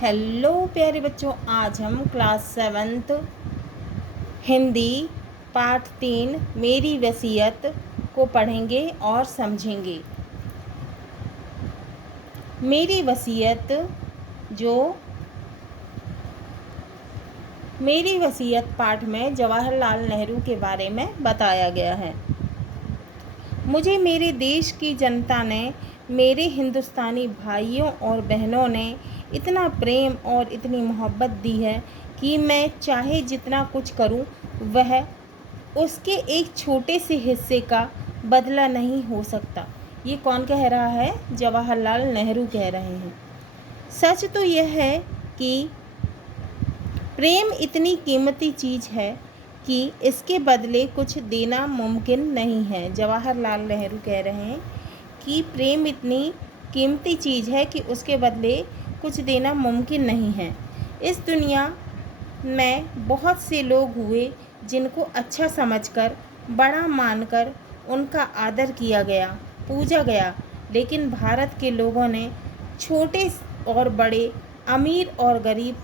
Hello प्यारे बच्चों, आज हम क्लास 7th हिंदी पाठ 3 मेरी वसीयत को पढ़ेंगे और समझेंगे। मेरी वसीयत मेरी वसीयत पाठ में जवाहरलाल नेहरू के बारे में बताया गया है। मुझे मेरे देश की जनता ने, मेरे हिंदुस्तानी भाइयों और बहनों ने इतना प्रेम और इतनी मोहब्बत दी है कि मैं चाहे जितना कुछ करूं, वह उसके एक छोटे से हिस्से का बदला नहीं हो सकता। ये कौन कह रहा है? जवाहरलाल नेहरू कह रहे हैं। सच तो यह है कि प्रेम इतनी कीमती चीज़ है कि इसके बदले कुछ देना मुमकिन नहीं है। जवाहरलाल नेहरू कह रहे हैं कि प्रेम इतनी कीमती चीज़ है कि उसके बदले कुछ देना मुमकिन नहीं है। इस दुनिया में बहुत से लोग हुए जिनको अच्छा समझकर, बड़ा मानकर उनका आदर किया गया, पूजा गया, लेकिन भारत के लोगों ने, छोटे और बड़े, अमीर और गरीब,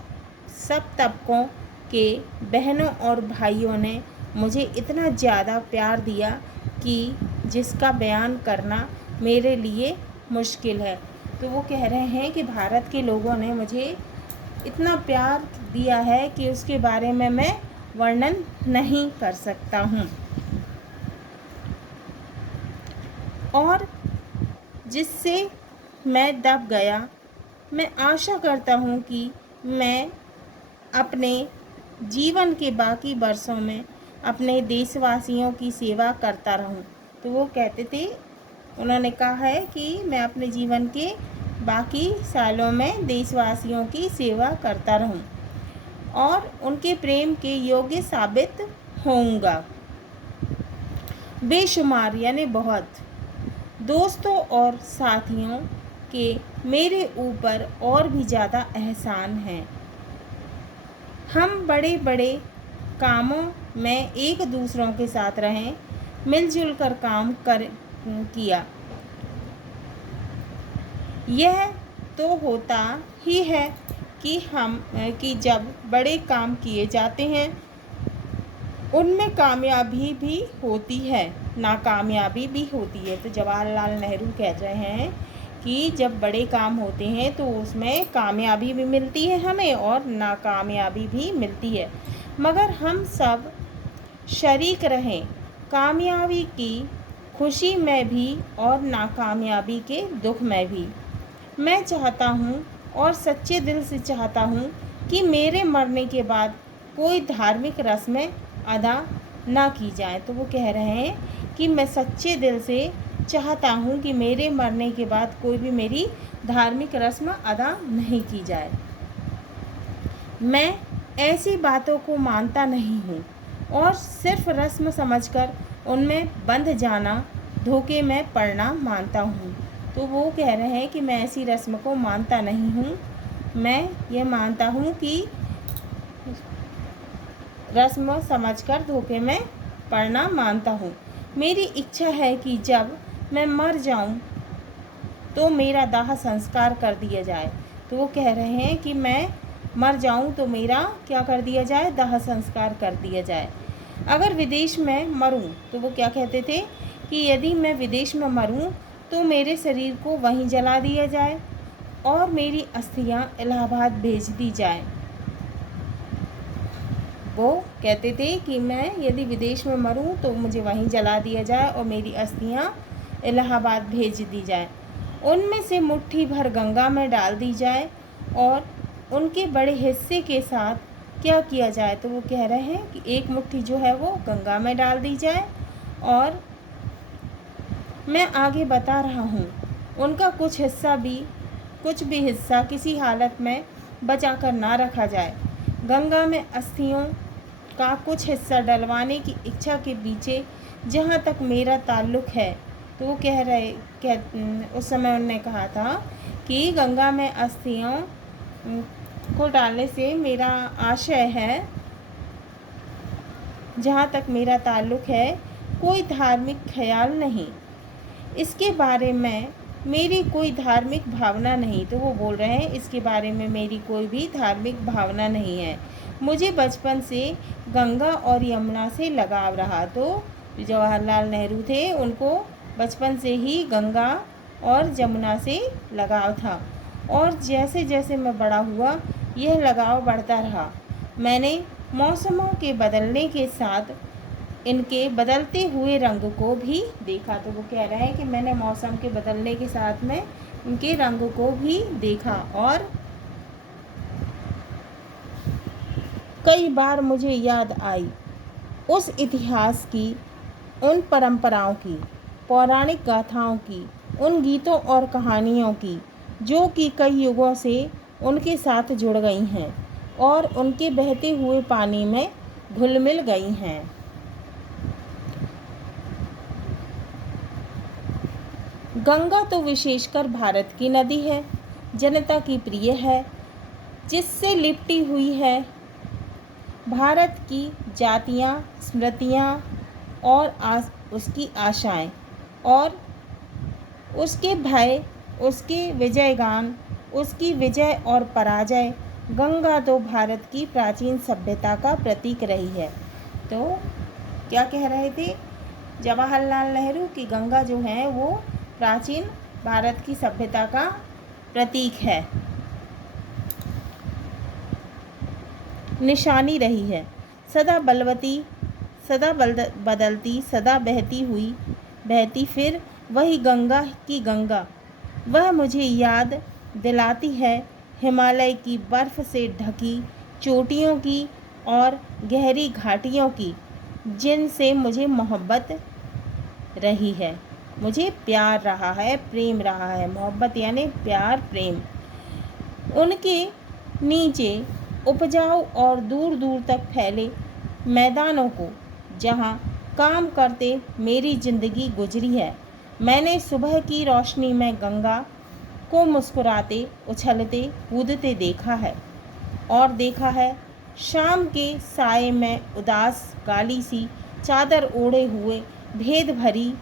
सब तबकों के बहनों और भाइयों ने मुझे इतना ज़्यादा प्यार दिया कि जिसका बयान करना मेरे लिए मुश्किल है। तो वो कह रहे हैं कि भारत के लोगों ने मुझे इतना प्यार दिया है कि उसके बारे में मैं वर्णन नहीं कर सकता हूँ, और जिससे मैं दब गया। मैं आशा करता हूँ कि मैं अपने जीवन के बाकी वर्षों में अपने देशवासियों की सेवा करता रहूं। तो वो कहते थे, उन्होंने कहा है कि मैं अपने जीवन के बाकी सालों में देशवासियों की सेवा करता रहूं और उनके प्रेम के योग्य साबित होऊंगा। बेशुमार यानी बहुत दोस्तों और साथियों के मेरे ऊपर और भी ज़्यादा एहसान है। हम बड़े बड़े कामों में एक दूसरों के साथ रहें, मिलजुल कर काम किया। यह तो होता ही है कि जब बड़े काम किए जाते हैं उनमें कामयाबी भी होती है, नाकामयाबी भी होती है। तो जवाहरलाल नेहरू कह रहे हैं कि जब बड़े काम होते हैं तो उसमें कामयाबी भी मिलती है हमें और नाकामयाबी भी मिलती है, मगर हम सब शरीक रहें कामयाबी की खुशी में भी और नाकामयाबी के दुख में भी। मैं चाहता हूँ और सच्चे दिल से चाहता हूँ कि मेरे मरने के बाद कोई धार्मिक रस्में अदा ना की जाए। तो वो कह रहे हैं कि मैं सच्चे दिल से चाहता हूँ कि मेरे मरने के बाद कोई भी मेरी धार्मिक रस्म अदा नहीं की जाए। मैं ऐसी बातों को मानता नहीं हूँ और सिर्फ रस्म समझकर उनमें बंध जाना धोखे में पड़ना मानता हूँ। तो वो कह रहे हैं कि मैं ऐसी रस्म को मानता नहीं हूँ। मैं ये मानता हूँ कि रस्म समझकर धोखे में पड़ना मानता हूँ। मेरी इच्छा है कि जब मैं मर जाऊँ तो मेरा दाह संस्कार कर दिया जाए। तो वो कह रहे हैं कि मैं मर जाऊं तो मेरा क्या कर दिया जाए? दाह संस्कार कर दिया जाए। अगर विदेश में मरूं, तो वो क्या कहते थे कि यदि मैं विदेश में मरूं तो मेरे शरीर को वहीं जला दिया जाए और मेरी अस्थियां इलाहाबाद भेज दी जाए। वो कहते थे कि मैं यदि विदेश में मरूं तो मुझे वहीं जला दिया जाए और मेरी अस्थियां इलाहाबाद भेज दी जाए। उनमें से मुट्ठी भर गंगा में डाल दी जाए और उनके बड़े हिस्से के साथ क्या किया जाए? तो वो कह रहे हैं कि एक मुट्ठी जो है वो गंगा में डाल दी जाए, और मैं आगे बता रहा हूँ, उनका कुछ भी हिस्सा किसी हालत में बचा कर ना रखा जाए। गंगा में अस्थियों का कुछ हिस्सा डलवाने की इच्छा के पीछे जहाँ तक मेरा ताल्लुक़ है, तो वो उस समय उन्होंने कहा था कि गंगा में अस्थियों को डालने से मेरा आशय है, जहाँ तक मेरा ताल्लुक़ है, कोई धार्मिक ख्याल नहीं। इसके बारे में मेरी कोई धार्मिक भावना नहीं। तो वो बोल रहे हैं इसके बारे में मेरी कोई भी धार्मिक भावना नहीं है। मुझे बचपन से गंगा और यमुना से लगाव रहा। तो जवाहरलाल नेहरू थे, उनको बचपन से ही गंगा और यमुना से लगाव था, और जैसे जैसे मैं बड़ा हुआ यह लगाव बढ़ता रहा। मैंने मौसमों के बदलने के साथ इनके बदलते हुए रंग को भी देखा। तो वो कह रहे हैं कि मैंने मौसम के बदलने के साथ में इनके रंग को भी देखा, और कई बार मुझे याद आई उस इतिहास की, उन परंपराओं की, पौराणिक गाथाओं की, उन गीतों और कहानियों की जो कि कई युगों से उनके साथ जुड़ गई हैं और उनके बहते हुए पानी में घुल मिल गई हैं। गंगा तो विशेषकर भारत की नदी है, जनता की प्रिय है, जिससे लिपटी हुई है भारत की जातियाँ, स्मृतियाँ और उसकी आशाएं, और उसके भय, उसके विजयगान, उसकी विजय और पराजय। गंगा तो भारत की प्राचीन सभ्यता का प्रतीक रही है। तो क्या कह रहे थे जवाहरलाल नेहरू की गंगा जो है वो प्राचीन भारत की सभ्यता का प्रतीक है, निशानी रही है। सदा बलवती, सदा बदलती, सदा बहती फिर वही गंगा की गंगा। वह मुझे याद दिलाती है हिमालय की बर्फ़ से ढकी चोटियों की और गहरी घाटियों की, जिनसे मुझे मोहब्बत रही है, मुझे प्यार रहा है, प्रेम रहा है। मोहब्बत यानी प्यार, प्रेम। उनके नीचे उपजाऊ और दूर दूर तक फैले मैदानों को, जहाँ काम करते मेरी ज़िंदगी गुजरी है। मैंने सुबह की रोशनी में गंगा को मुस्कुराते, उछलते, कूदते देखा है, और देखा है शाम के साए में उदास काली सी चादर ओढ़े हुए भेद भरी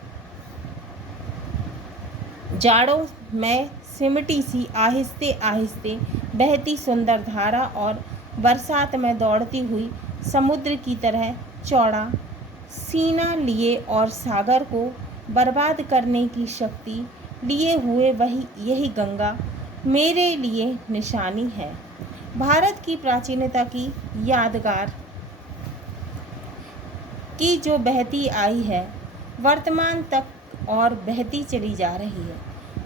जाड़ों में सिमटी सी आहिस्ते आहिस्ते बहती सुंदर धारा, और बरसात में दौड़ती हुई समुद्र की तरह चौड़ा सीना लिए और सागर को बर्बाद करने की शक्ति लिए हुए यही गंगा मेरे लिए निशानी है। भारत की प्राचीनता की यादगार की जो बहती आई है, वर्तमान तक और बहती चली जा रही है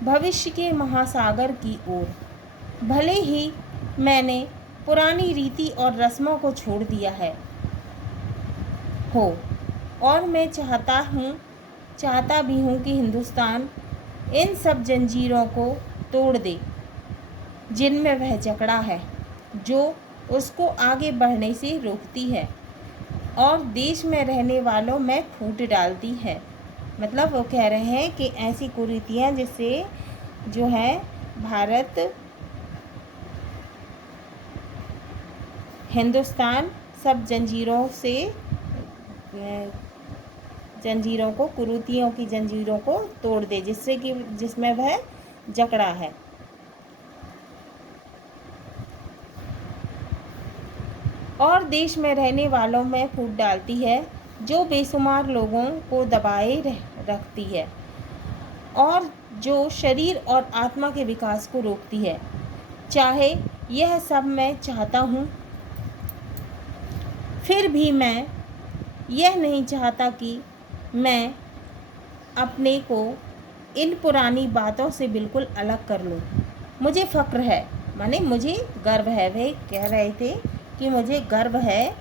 भविष्य के महासागर की ओर। भले ही मैंने पुरानी रीति और रस्मों को छोड़ दिया है और मैं चाहता भी हूँ कि हिंदुस्तान इन सब जंजीरों को तोड़ दे जिनमें वह जकड़ा है, जो उसको आगे बढ़ने से रोकती है और देश में रहने वालों में फूट डालती है। मतलब वो कह रहे हैं कि ऐसी कुरीतियाँ जिससे जो है भारत, हिंदुस्तान सब जंजीरों को, कुरीतियों की जंजीरों को तोड़ दे, जिसमें वह जकड़ा है। और देश में रहने वालों में फूट डालती है, जो बेशुमार लोगों को दबाए रखती है और जो शरीर और आत्मा के विकास को रोकती है। चाहे यह सब मैं चाहता हूँ, फिर भी मैं यह नहीं चाहता कि मैं अपने को इन पुरानी बातों से बिल्कुल अलग कर लूँ। मुझे फ़क्र है, माने मुझे गर्व है। वे कह रहे थे कि मुझे गर्व है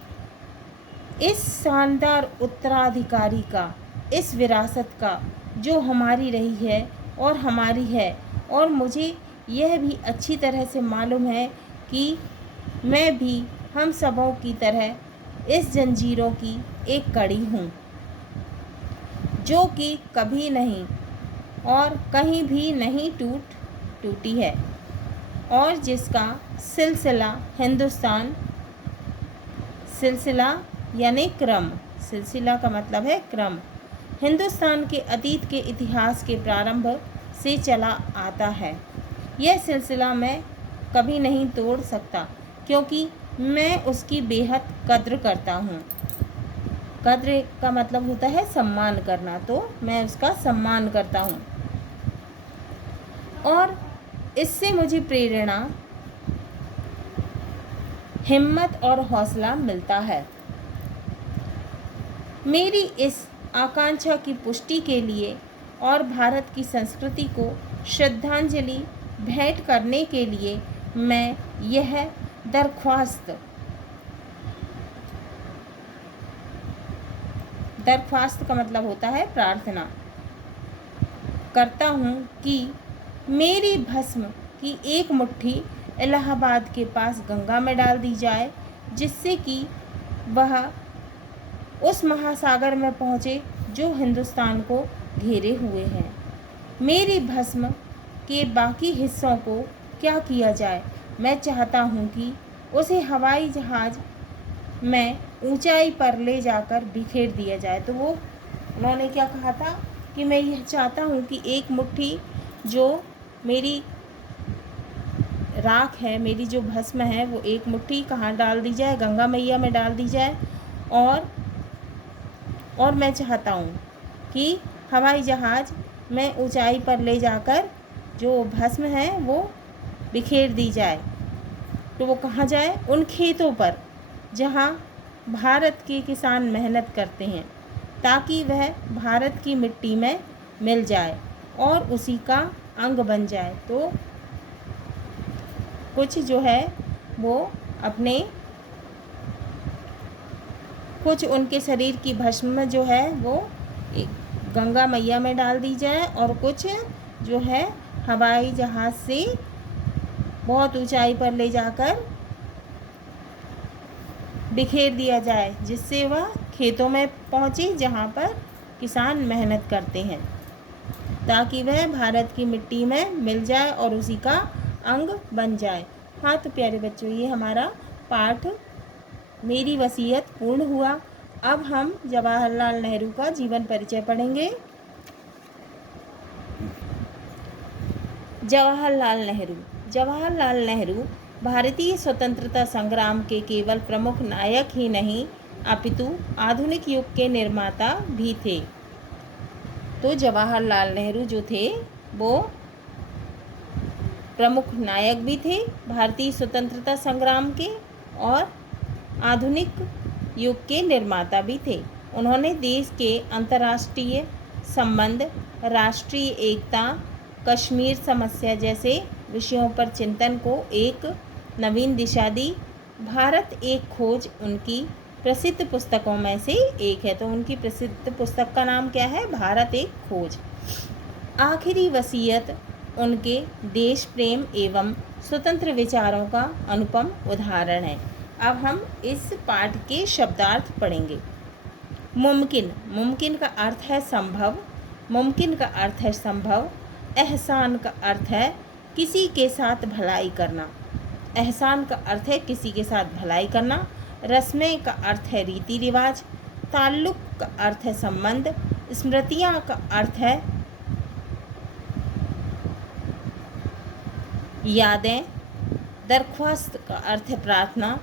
इस शानदार उत्तराधिकारी का, इस विरासत का जो हमारी रही है और हमारी है। और मुझे यह भी अच्छी तरह से मालूम है कि मैं भी हम सबों की तरह इस जंजीरों की एक कड़ी हूँ, जो कि कभी नहीं और कहीं भी नहीं टूटी है, और जिसका सिलसिला हिंदुस्तान, सिलसिला यानी क्रम, सिलसिला का मतलब है क्रम, हिंदुस्तान के अतीत के इतिहास के प्रारंभ से चला आता है। यह सिलसिला मैं कभी नहीं तोड़ सकता, क्योंकि मैं उसकी बेहद कद्र करता हूँ। कद्र का मतलब होता है सम्मान करना, तो मैं उसका सम्मान करता हूँ और इससे मुझे प्रेरणा, हिम्मत और हौसला मिलता है। मेरी इस आकांक्षा की पुष्टि के लिए और भारत की संस्कृति को श्रद्धांजलि भेंट करने के लिए मैं यह दरख्वास्त का मतलब होता है प्रार्थना करता हूँ कि मेरी भस्म की एक मुट्ठी इलाहाबाद के पास गंगा में डाल दी जाए, जिससे कि वह उस महासागर में पहुँचे जो हिंदुस्तान को घेरे हुए हैं। मेरी भस्म के बाकी हिस्सों को क्या किया जाए? मैं चाहता हूँ कि उसे हवाई जहाज़ में ऊंचाई पर ले जाकर बिखेर दिया जाए। तो उन्होंने क्या कहा था कि मैं यह चाहता हूँ कि एक मुट्ठी जो मेरी राख है, मेरी जो भस्म है, वो एक मुट्ठी कहाँ डाल दी जाए? गंगा मैया में डाल दी जाए। और मैं चाहता हूँ कि हवाई जहाज़ में ऊंचाई पर ले जाकर जो भस्म है वो बिखेर दी जाए। तो वो कहाँ जाए? उन खेतों पर जहाँ भारत के किसान मेहनत करते हैं, ताकि वह भारत की मिट्टी में मिल जाए और उसी का अंग बन जाए। तो कुछ जो है वो अपने कुछ उनके शरीर की भस्म जो है वो गंगा मैया में डाल दी जाए और कुछ जो है हवाई जहाज़ से बहुत ऊंचाई पर ले जाकर बिखेर दिया जाए, जिससे वह खेतों में पहुँचे जहाँ पर किसान मेहनत करते हैं, ताकि वह भारत की मिट्टी में मिल जाए और उसी का अंग बन जाए। हाँ तो प्यारे बच्चों, ये हमारा पाठ मेरी वसीयत पूर्ण हुआ। अब हम जवाहरलाल नेहरू का जीवन परिचय पढ़ेंगे। जवाहरलाल नेहरू भारतीय स्वतंत्रता संग्राम के केवल प्रमुख नायक ही नहीं, अपितु आधुनिक युग के निर्माता भी थे। तो जवाहरलाल नेहरू जो थे वो प्रमुख नायक भी थे भारतीय स्वतंत्रता संग्राम के और आधुनिक युग के निर्माता भी थे। उन्होंने देश के अंतर्राष्ट्रीय संबंध, राष्ट्रीय एकता, कश्मीर समस्या जैसे विषयों पर चिंतन को एक नवीन दिशा दी। भारत एक खोज उनकी प्रसिद्ध पुस्तकों में से एक है। तो उनकी प्रसिद्ध पुस्तक का नाम क्या है? भारत एक खोज। आखिरी वसीयत उनके देश प्रेम एवं स्वतंत्र विचारों का अनुपम उदाहरण है। अब हम इस पाठ के शब्दार्थ पढ़ेंगे। मुमकिन, मुमकिन का अर्थ है संभव। मुमकिन का अर्थ है संभव। एहसान का अर्थ है किसी के साथ भलाई करना। एहसान का अर्थ है किसी के साथ भलाई करना। रस्में का अर्थ है रीति रिवाज। ताल्लुक का अर्थ है संबंध। स्मृतियाँ का अर्थ है यादें। दरख्वास्त का अर्थ है प्रार्थना।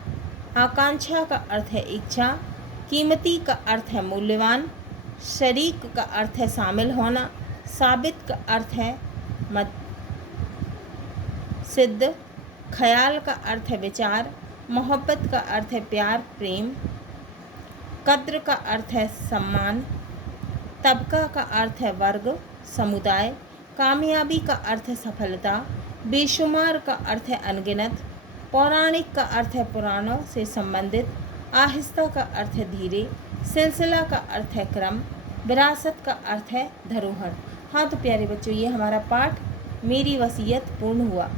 आकांक्षा का अर्थ है इच्छा। कीमती का अर्थ है मूल्यवान। शरीक का अर्थ है शामिल होना। साबित का अर्थ है सिद्ध। ख्याल का अर्थ है विचार। मोहब्बत का अर्थ है प्यार, प्रेम। कद्र का अर्थ है सम्मान। तबका का अर्थ है वर्ग, समुदाय। कामयाबी का अर्थ है सफलता। बेशुमार का अर्थ है अनगिनत। पौराणिक का अर्थ है पुराणों से संबंधित। आहिस्ता का अर्थ है धीरे। सिलसिला का अर्थ है क्रम। विरासत का अर्थ है धरोहर। हाँ तो प्यारे बच्चों, ये हमारा पाठ मेरी वसीयत पूर्ण हुआ।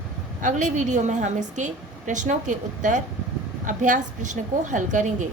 अगले वीडियो में हम इसके प्रश्नों के उत्तर, अभ्यास प्रश्न को हल करेंगे।